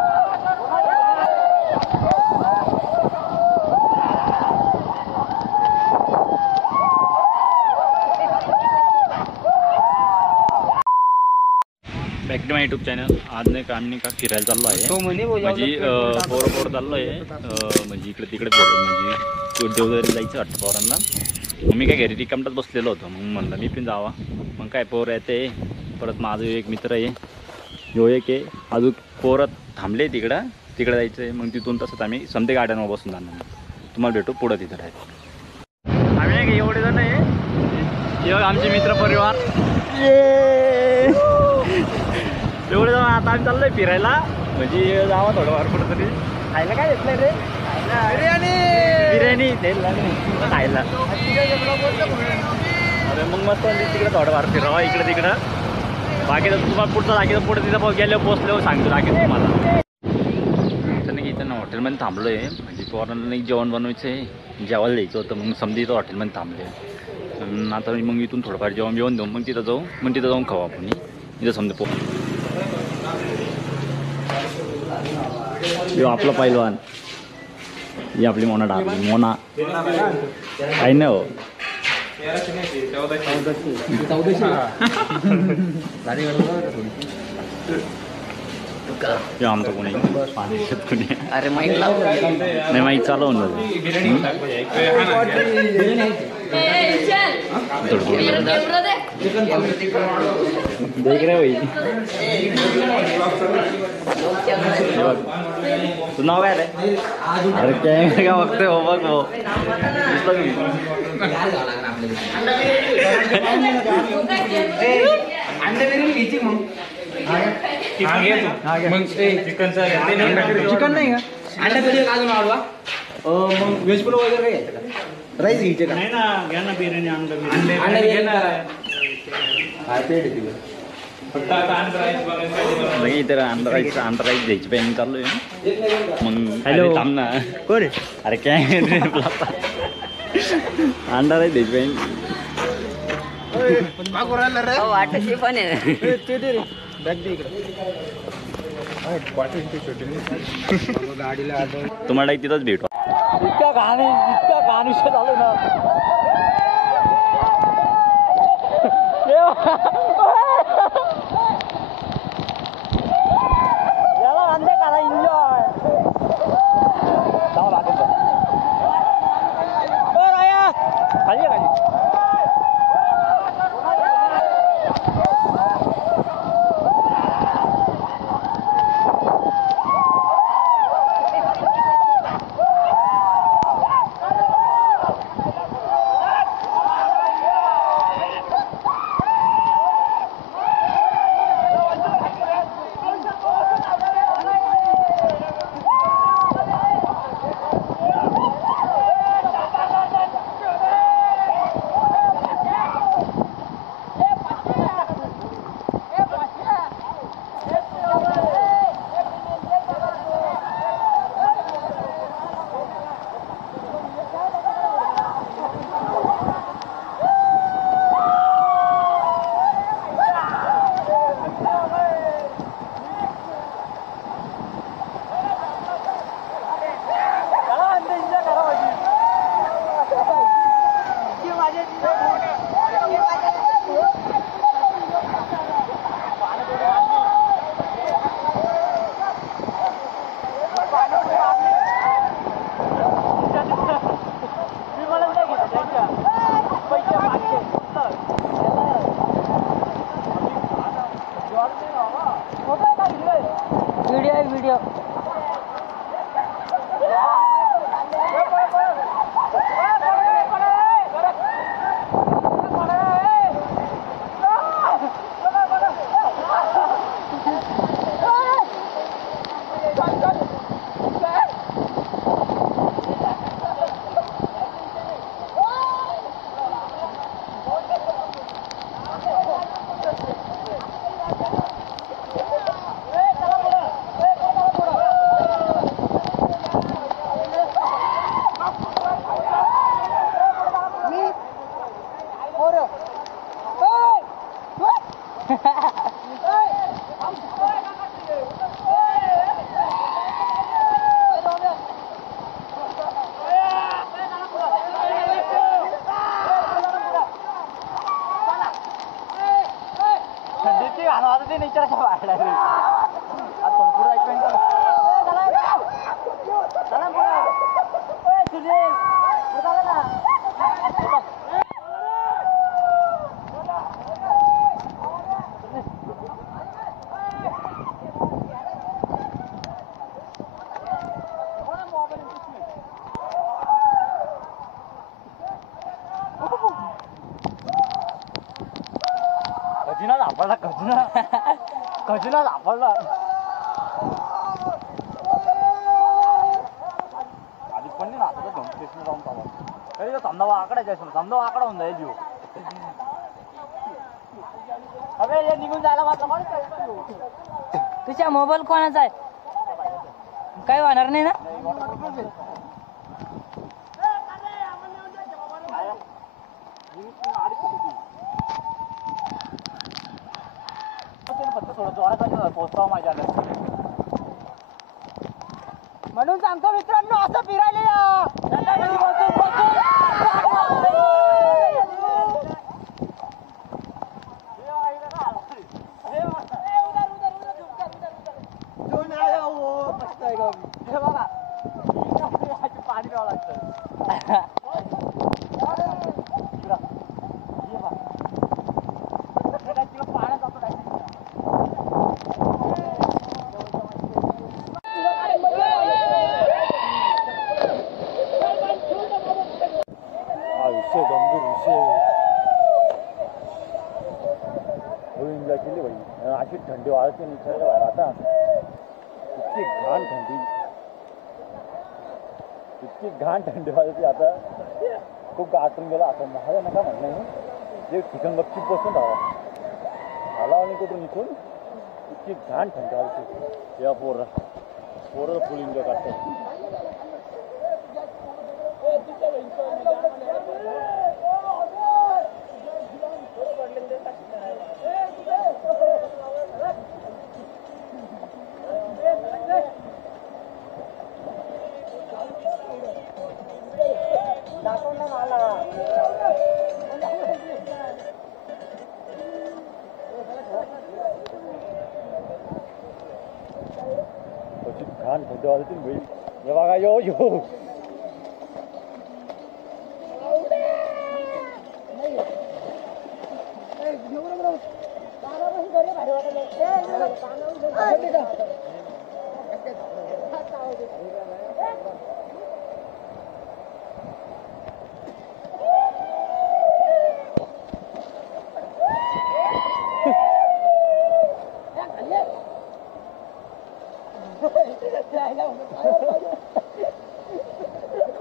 Back to my YouTube channel. आज नाही का आम्ही का फिरायला चाललो आहे, म्हणजे पोरं चाललो आहे, म्हणजे इकडे तिकडे म्हणजे देवदरी जायचं वाटतं पोरांना. मग मी काय घरी रिकामटाच बसलेलो होतो, मग म्हणलं मी पण जावा. मग काय पोरं येते, परत माझं एक मित्र आहे, जो एक आहे, अजून पोरं थांबले तिकडे जायचं आहे. मग तिथून तसंच आम्ही समते गार्डनवर बसून जाणार. तुम्हाला भेटू पुढं तिथं राहील. आम्ही नाही एवढे जण आहे, किंवा आमचे मित्र परिवार एवढे जाऊन आता आम्ही चाललोय फिरायला, म्हणजे जावा थोडंफार कुठं तरी खायला. काय घेतलंय रे? बिर्याणी खायला. अरे मग मस्त तिकडे थोडंफार फिरावा इकडे तिकडं. बाकी तर तुम्हाला पुढचं दाखवतो, पुढे तिथं गेल्यावर पोचल्यावर सांगतो दाखवतो तुम्हाला. तर नाही इथं ना हॉटेलमध्ये थांबलो आहे, म्हणजे पोरांना नाही जेवण बनवायचं आहे, जेवायला द्यायचं होतं. मग समजा इथं हॉटेलमध्ये थांबले. आता मग इथून थोडंफार जेवण देऊ, मग तिथं जाऊन खाऊ आपण इथं समजा. आपला पहिलवान, ही आपली मोना टाकली. मोना काही नाही हो, आमचं कोणी कोणी अरे माईक लाव नाही, माईक चालवून देख रे भाई. तू नाव काय रे? अरे काय का बघतोय हो, बघ हो. चिकन नाही का? अंडा कधी अजून वाढवा. मग व्हेज पुलाव वगैरे काय घ्यायचं का? राईस घ्यायचे का? नाही ना, घ्या ना बिर्याणी. अंडा नाही तर अंडा राईस द्यायची पाहिजे चालू आहे. मग हॅलो थांब ना. कोण? अरे काय अंडा राईस द्यायची पाहिजे. वाटाशी पण आहे. तुम्हाला तिथंच भेटू. इतका घाण विषय चालू ना. याला अंडे खाला एन्जॉय. खाली खाली. व्हिडिओ खजिना सापडला. आधी पण नाही ना आता तर स्टेशन जाऊन चालू तरी तो समजा आकडा जायचं समजा आकडा होऊन जाईल जीव. अरे हे निघून जायला मात्र तुझ्या मोबाईल कोणाचा आहे काही होणार नाही ना. म्हणून सांगतो मित्रांनो असं फिरायला या. पाणी प्यावं लागतं. विषय गंभीर विषय होईल केली बाई. अशी थंडी वाजते निसर्ग बाहेर आता इतकी घाण थंडी वाजते आता खूप गाठून गेला. आता माझ्या नका म्हणणं जे ठिकाण गपचीप बसून राहावा आला आणि कुठून इथून इतकी घाण थंडी वाजते. या पोरं फुल एन्जॉय करतात. घाण थंडी वाजते भाई. हे बघा यो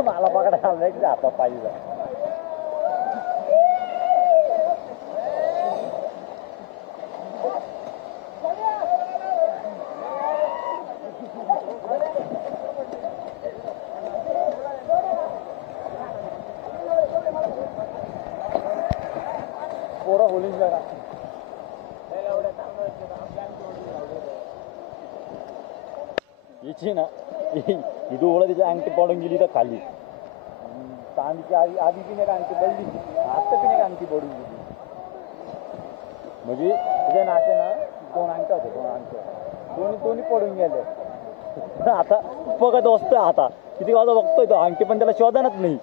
मला पकडायला नाही की आता पाहिजे. पोरं होलीच जरा याची ना ही ओळख त्याची अंगठी पडून गेली तर खाली. चांदीची आधी पण एक अंगठी पडली आता पण एक अंगठी पडून गेली. म्हणजे तुझ्या नाते ना 2 अंगठ्या होते 2 अंगठ्या दोन्ही पडून गेले. आता बघत बसतोय आता किती वाजता बघतोय तो अंगठी पण त्याला शोधनच नाही.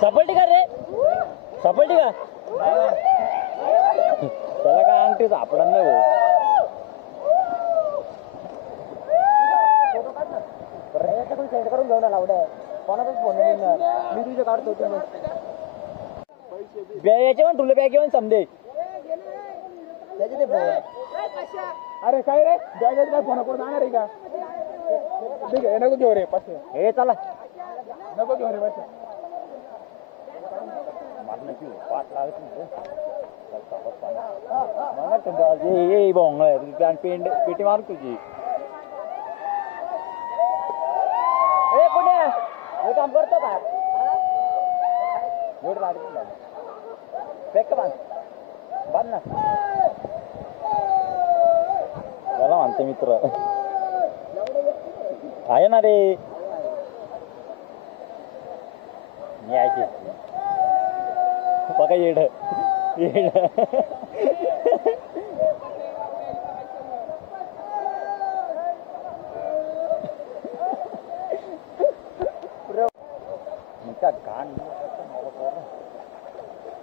सापडली का रे सापडली का त्याला काय अंगठी सापडत नाही भाऊ. सेंड करून घेऊन आला आवड्या कोणाचाच फोन मी तुझे काढतो याच्या पण तुला बॅग घेऊन समजे त्याचे ते अरे काय रे बॅग काय फोन करून जाणार आहे का नको घेऊ रे पाचशे. हे चला नको घेऊ रे पाचशे. मारण्याची पाच लागत नाही भोंगळ पेटी मार तुझी. हे काम करतो का एवढं लागत बॅग का बांध ना मला म्हणते मित्र आहे ना रे मी ऐके बघा येड का घाण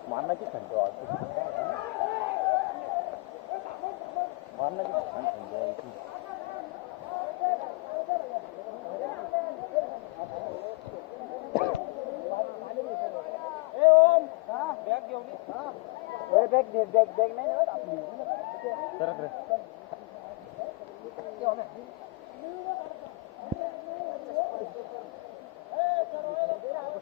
मारण्याची थंडी वाजते मारण्याची घाण थंडी वाजते. बॅग नाही ना आपली सरक रे